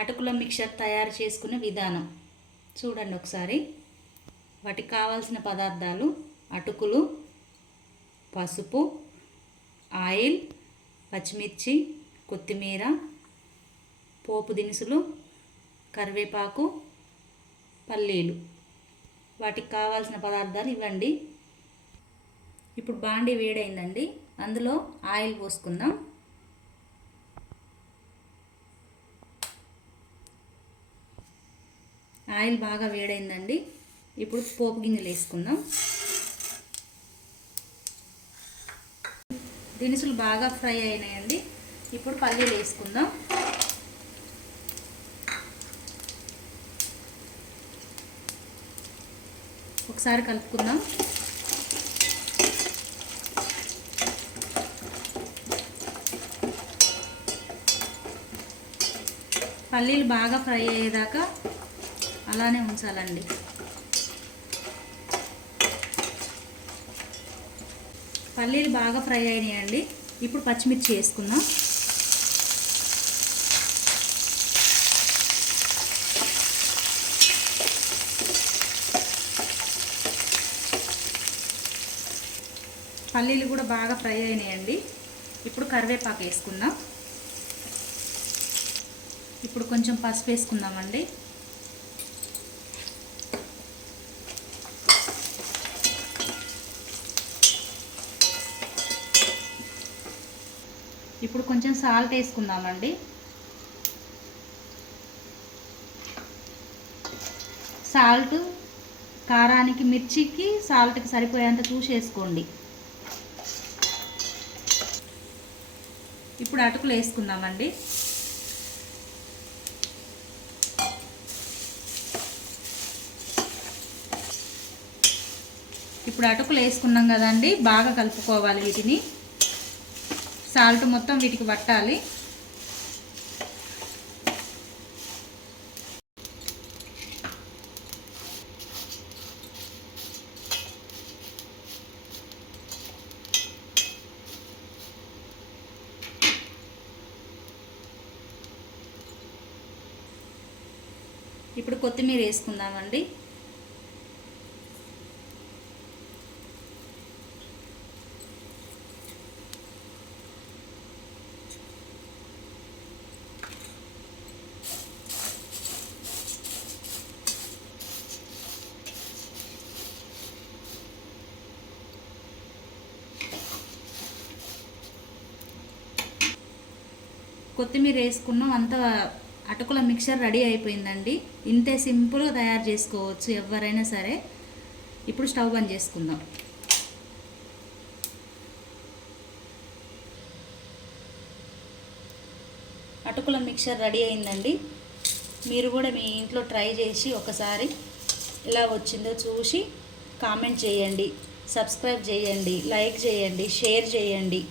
అటుకుల మిక్చర్ తయారు చేసుకునే విధానం చూడండి ఒకసారి. వాటికి కావాల్సిన పదార్థాలు: అటుకులు, పసుపు, ఆయిల్, పచ్చిమిర్చి, కొత్తిమీర, పోపు దినుసులు, కరివేపాకు, పల్లీలు. వాటికి కావాల్సిన పదార్థాలు ఇవ్వండి. ఇప్పుడు బాండీ వేడైందండి, అందులో ఆయిల్ పోసుకుందాం. ఆయిల్ బాగా వేడైందండి. ఇప్పుడు పోపు గింజలు వేసుకుందాం. దినుసులు బాగా ఫ్రై అయినాయండి. ఇప్పుడు పల్లీలు వేసుకుందాం. ఒకసారి కలుపుకుందాం. పల్లీలు బాగా ఫ్రై అయ్యేదాకా అలానే ఉంచాలండి. పల్లీలు బాగా ఫ్రై అయినాయండి. ఇప్పుడు పచ్చిమిర్చి వేసుకుందాం. పల్లీలు కూడా బాగా ఫ్రై అయినాయండి. ఇప్పుడు కరివేపాకు వేసుకుందాం. ఇప్పుడు కొంచెం పసుపు వేసుకుందామండి. ఇప్పుడు కొంచెం సాల్ట్ వేసుకుందామండి. సాల్ట్ కారానికి, మిర్చికి, సాల్ట్కి సరిపోయేంత చూసి వేసుకోండి. ఇప్పుడు అటుకులు వేసుకుందామండి. ఇప్పుడు అటుకులు వేసుకున్నాం కదండి, బాగా కలుపుకోవాలి వీటిని. సాల్ట్ మొత్తం వీటికి పట్టాలి. ఇప్పుడు కొత్తిమీర వేసుకుందామండి. కొత్తిమీర వేసుకున్నాం. అంతా అటుకుల మిక్చర్ రెడీ అయిపోయిందండి. ఇంతే సింపుల్గా తయారు చేసుకోవచ్చు ఎవరైనా సరే. ఇప్పుడు స్టవ్ బంద్ చేసుకుందాం. అటుకుల మిక్చర్ రెడీ అయిందండి. మీరు కూడా మీ ఇంట్లో ట్రై చేసి ఒకసారి ఎలా వచ్చిందో చూసి కామెంట్ చేయండి, సబ్స్క్రైబ్ చేయండి, లైక్ చేయండి, షేర్ చేయండి.